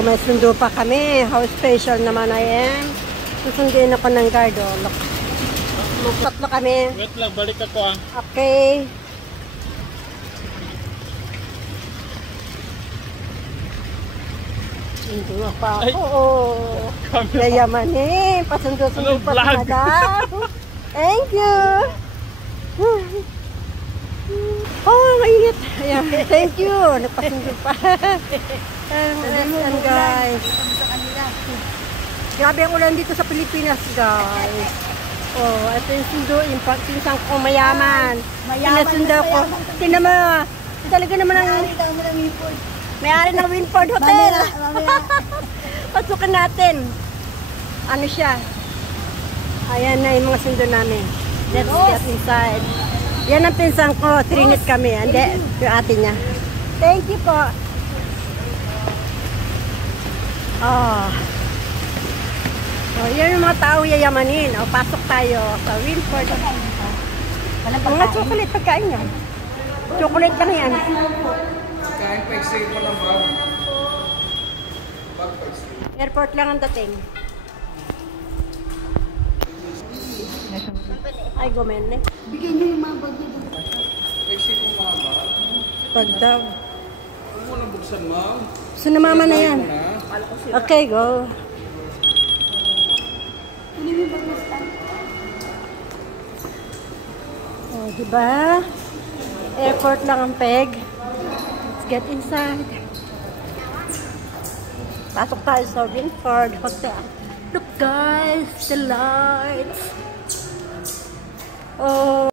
So, may sundo pa kami. How special naman I am. Susundin ako ng guard. Look. Tatlo kami. Wait lang, balik ako ah. Okay. Sundo pa ako. Yayaman eh. Pasundo-sundo pa sa daw. Thank you. Oh, mainit. Ayan. Thank you. Nagpasundo pa. Ayan guys. Grabe ang ulan dito sa Pilipinas guys. Oh, ito yung sundo. Yung pinsang ko mayaman. Pinasundo ko. Tingnan mo. Talaga naman ang... May-ari ng Winford Hotel. Pasukan natin. Ano siya? Ayan na yung mga sundo namin. Let's get inside. Yan ang pinsang ko. Trinit kami. Hindi, yung ate niya. Thank you po. Oh. Oh, yan yung mga tao yayamanin. O, pasok tayo sa Winford. Mga chocolate pagkain yan. Chocolate lang yan. Kain pa extra pa lang ba? Airport lang ang dating. Ay, gumene. Bigyan niyo yung mga bag niyo. Extra po mga ba? Pag daw. Huwag mo nang buksan, ma'am. So, namama na yan. Okay, go. Oh, diba? Airport lang ang peg. Let's get inside. Pasok tayo sa Winford Hotel. Look guys, the lights. Oh.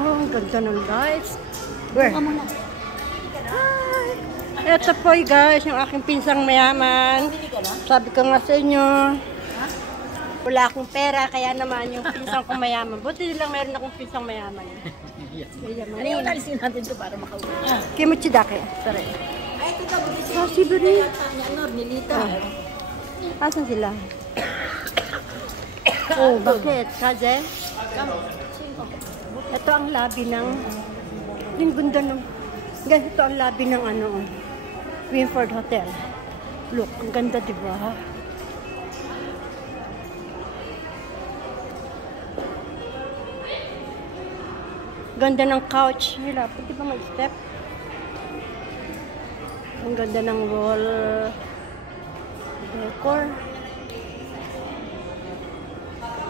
Oh, ang ganda ng lights. Where? Hi! Ito po guys, yung aking pinsang mayaman. Sabi ko nga sa inyo, wala akong pera, kaya naman yung pinsang kong mayaman. Buti lang meron akong pinsang mayaman. Mayaman. Ano talisin natin ito para makauwi? Kimuchidake. Sorry. Ay, ito ka. Oh, si Bri. Ano, nilita. Asan sila? Oh, bakit? Kaze? Ito ang lobby ng... Yung ganda ng... Guys, ito ang lobby ng ano, Winford Hotel. Look, ang ganda, diba? Ganda ng couch nila. Pwede ba mag-step? Ang ganda ng wall decor.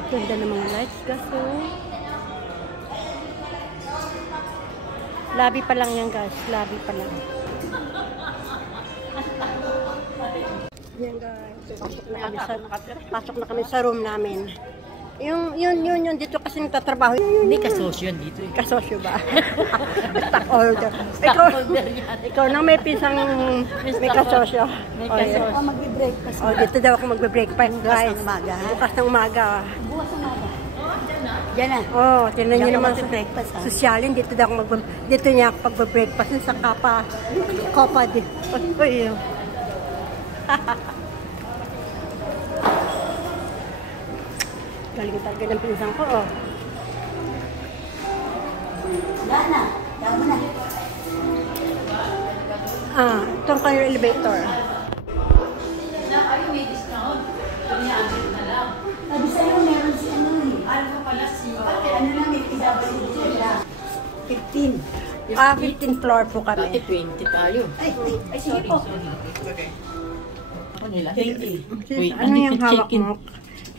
Ganda ng mga lights kasi. Lobby pa lang yan guys. Lobby pa lang. Yan guys. Pasok na kami sa room namin. Yung dito kasi nagtatrabaho. Hindi kasosyo dito. Kasosyo ba? Stockholder. Ikaw nang may pisang may kasosyo. May kasosyo. Oh, magbe-breakfast. Oh, dito daw ako magbe-breakfast guys. Bukas ng umaga. Bukas ng umaga. Diyan na. Oh, tingnan niyo naman sa breakfast. Sosyalin dito daw ako dito niya ako pagbe-breakfast sa Kapa di. Oy. Galing talaga ng pinsang ko, oh. Wala na. Tama mo na. Ah, itong kayo elevator. Ay, may discount. Piniamit na lang. Sabi sa'yo, meron si ano eh. Ano pala si... Ano lang, may PWD sila. 15. Ah, 15th floor po kami. Dati 20 tayo. Ay, sige po. Ano nila? 20. Ano yung hawak mo?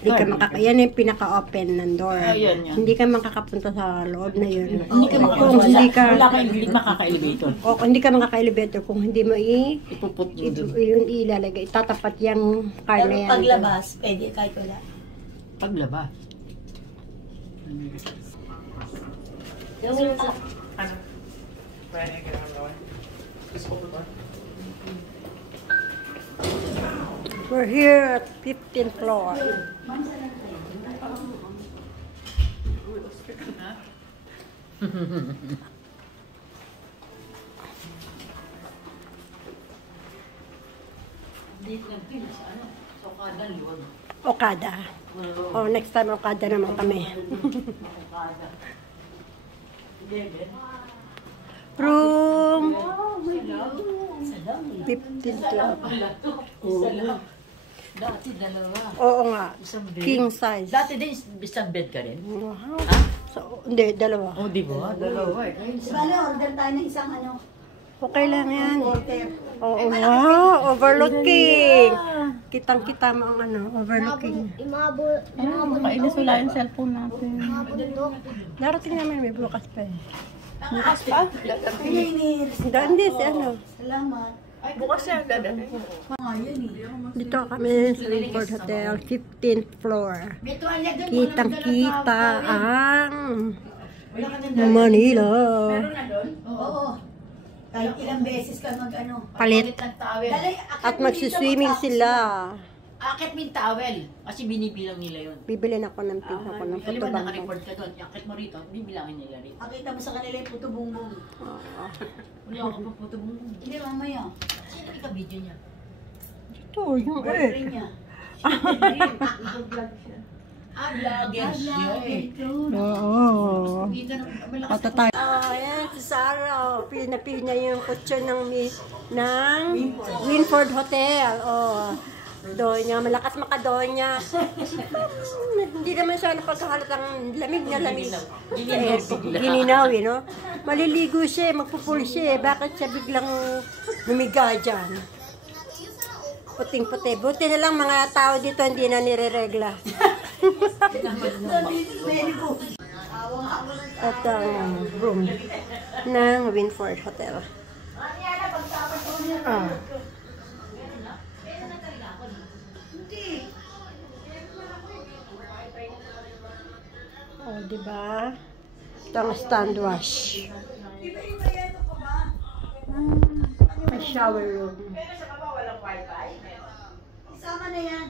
Hindi ka yan yung pinaka-open ng door. Hindi ka makakapunta sa loob na yun. Hindi ka makakapunta. Wala kang makaka-elevator. O kung hindi ka makaka-elevator, kung hindi mo ipuput yun ilalagay. Tatapat yung car na yan. Pero paglabas, pwede kahit wala. Paglabas? We're here at 15th floor. Okada. Oh, next time Okada naman kami. Room Isa lang eh. 1512. Isa lang. Dati dalawa. Oo nga. Isang bed. King size. Dati din isang bed ka rin? Wow. Ha? So, hindi, dalawa. Oh, di ba? Dalawa eh. Bale, order tayo ng isang ano, Okay lang yan. order. Oo, wow. Overlooking. Kitang-kita mo ang ano, overlooking. Kainis wala yung cellphone natin. Darating namin, may bukas pa eh. Bukas pa? Pininir. Hindi, si ano. Salamat. Bukas yan, dadalhin. Mga yun eh. Dito kami sa Winford Hotel, 15th floor. May tuwalya doon. Kitang-kita ang Wala ka doon. Manila. Meron na doon? Oo. Kahit ilang beses ka mag-ano. Palit. Ng towel. Dali, At magsiswimming sila. Akit mo yung towel. Kasi binibilang nila yun. Bibilin ako ng pink ako ng Alam mo, putubang. naka-record ka doon. Akit mo rito, bibilangin nila rito. Pakita mo sa kanila yung puto bungbong. Wala ka pa puto mo. Hindi, mamaya. Sino ika-video niya? Ito, yung Boyfriend niya. Vlogger siya eh. Oo. Dito na, malakas Patatay. Ayan, si Sarah. Pinapil niya yung kutsyon ng Winford Hotel. Oh. Donya, malakas makadonya. Hindi naman siya napaghahalatang lamig na lamig. Gininaw, no? Maliligo siya, magpupul siya. Bakit siya biglang humiga dyan? Puting-puti. Buti na lang mga tao dito hindi na nireregla. At ang room ng Winford Hotel. Ah. Oh, diba? Ito ang stand wash. May shower room. Isama na yan.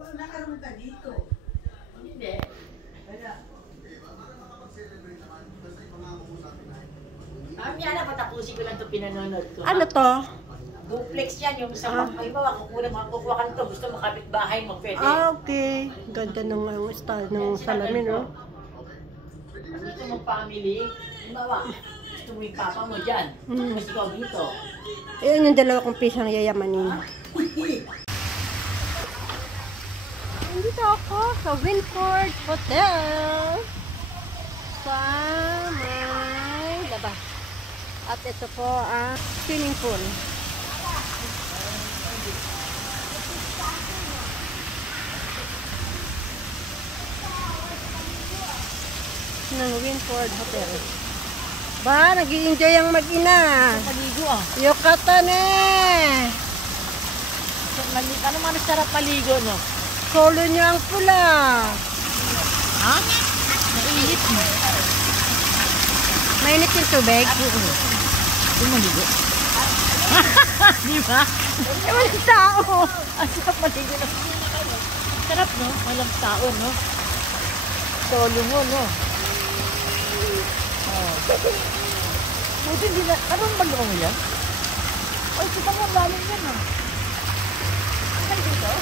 Wala nakaroon ka dito. Hindi. Yan na, patapusin ko lang ito pinanonood ko. Ano to? Duplex yan, yung sa halimbawa, kukuha ka nito, gusto mo kapit-bahay mo, pwede. Okay. Ganda ng style ng salamin, no? Gusto mo family, halimbawa, gusto mo yung papa mo dyan, gusto ikaw dito. Ayan yung dalawa kong pisang yayamanin. Dito ako sa Winford Hotel. Sa may labas. At ito po ang swimming pool. Ng Winford Hotel. Ba, nag-i-enjoy ang mag-ina. Maligo ah. Yucatan eh. Ano man sarap maligo, no? Solo niya ang pula. Ha? Mainit mo. Mainit yung tubig. Yung maligo. Di ba? Walang tao. Ang sarap maligo na. Sarap, no? Walang tao, no? Solo mo, no? Oh. Buti hindi na, anong bago mo yan? Ay, kita mo, lalim yan, ah. Ano dito?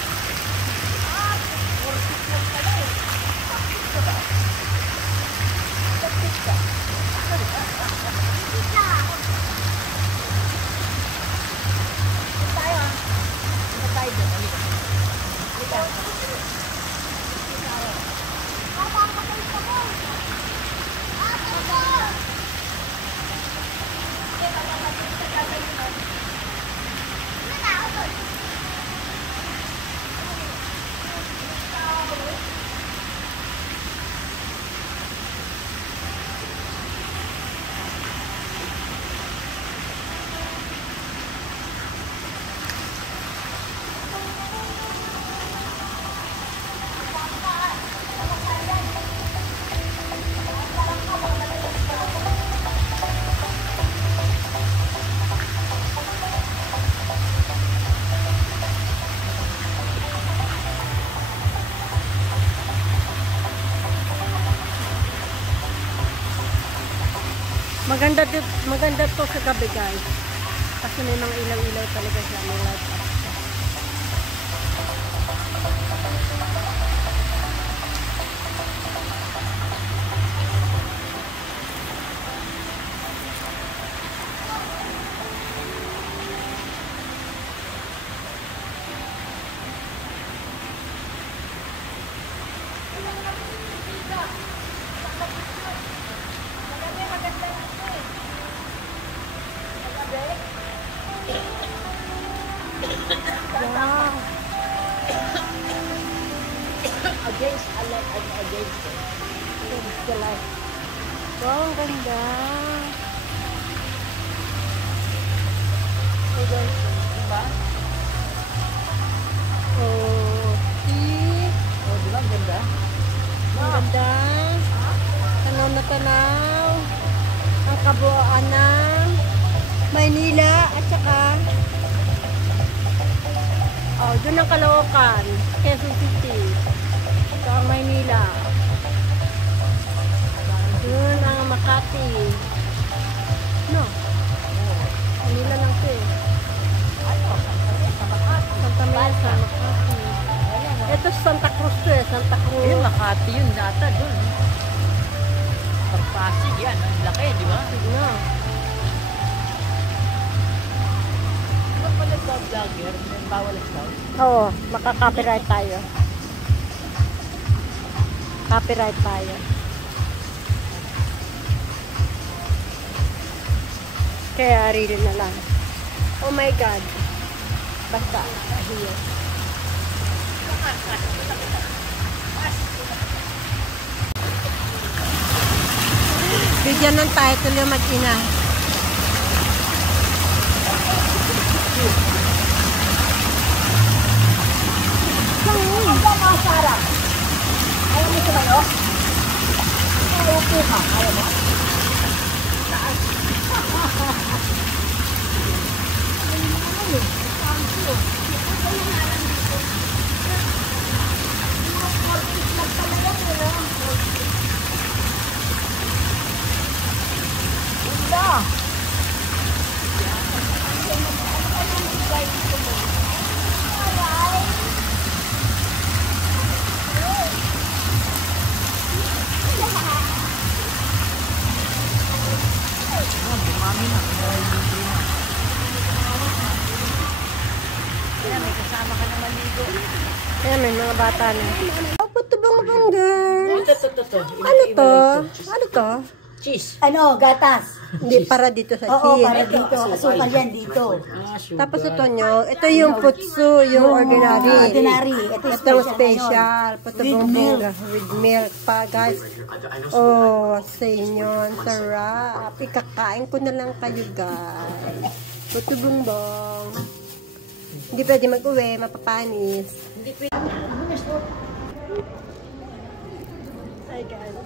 Maganda to sa gabi, guys. Kasi may mga ilaw-ilaw talaga siya. May light up siya. Wow. Against it. Against the light. Wow, ang ganda. Diba? Oh, see? Oh, diba? Ang ganda. Ang ganda. Tanaw na tanaw. Ang kabuuan ng Maynila at saka doon ang Caloocan, Quezon City. Ito ang Maynila. Doon ang Makati. No. Manila lang ito eh. Santa Mesa, Makati. Ito Santa Cruz to eh. Santa Cruz. Ayun, Makati yun data doon. Pagpasig yan. Ang laki, di ba? No. Ano pala ikaw vlogger? Bawal ikaw? Oo, maka-copyright tayo. Copyright tayo. Kaya real na lang. Oh my God. Basta, here. Bigyan ng title yung mag-ina. Ayaw mo ito ba, no? Ayaw po ka. Ayaw mo? May kasama ka na maligo. Ayan, may mga bata na. Oh, puto bang girl. Ito. Ano to? Ano to? Cheese. Ano, gatas. Hindi, para dito sa Oo, cheese. para dito. Asukal yan dito. Tapos ito nyo, ito yung putsu, yung ordinary. Ordinary. Ito yung special. Puto bang with milk pa, guys. Oh, sa inyo, ang sarap. Ikakain ko na lang kayo, guys. Puto bang. Hindi pwede mag-uwi, mapapanis. Hindi pwede. Hi, guys.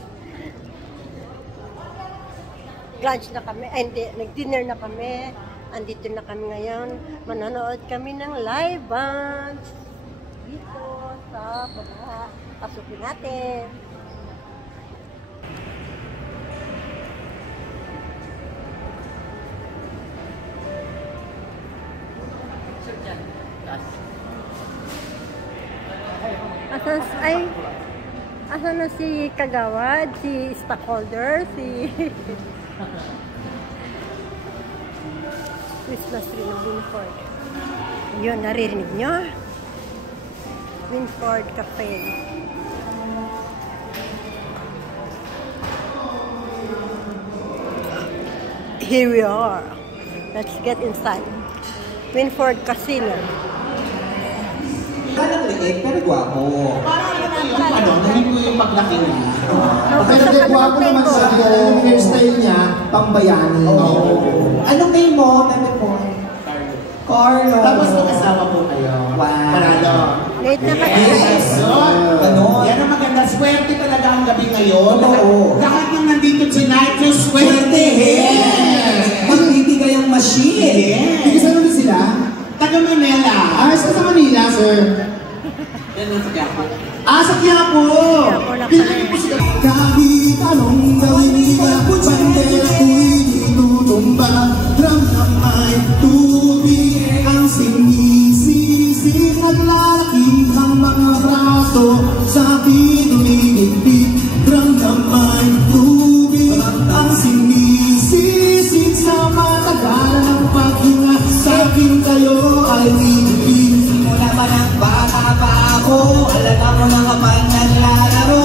Lunch na kami. Ay, hindi. Nag-dinner na kami. Andito na kami ngayon. Manonood kami ng live band. Dito sa baba. Pasukin natin. Asan na si Kagawad, si stockholder, si Christmas tree ng Winford. Yun, naririnig nyo? Winford Cafe. Here we are. Let's get inside. Winford Casino. Parang liit, pero gwapo. Parang yung hindi ko yung paglaki niya. Pero gwapo naman siya. Yung hairstyle niya, pambayani. Anong name mo? Carlo. Tapos magkasama po kayo. Wow. Panalo. Late na kasi. Yes. Ganon. Yan ang maganda. Swerte talaga ang gabi ngayon. Oo. Lahat ng nandito tonight, yung swerte. Yes. Magbibigay ang machine. Yes. Tigisan ulit sila? Taga Manila. Sa Manila, sir. Yan ang sa Quiapo. Sa Quiapo. Kahit anong gawin nila, bandera ko'y tinutumba. Ramdamay tubig ang sinisisig at lalaking ang mga braso sa akin umiigpit. Ramdamay tubig ang sinisisig sa matagalan ng paghinga. Sa akin kayo ay umiigpit. Simula pa ng bata pa ako, alaga mo mga kapal na lalaro.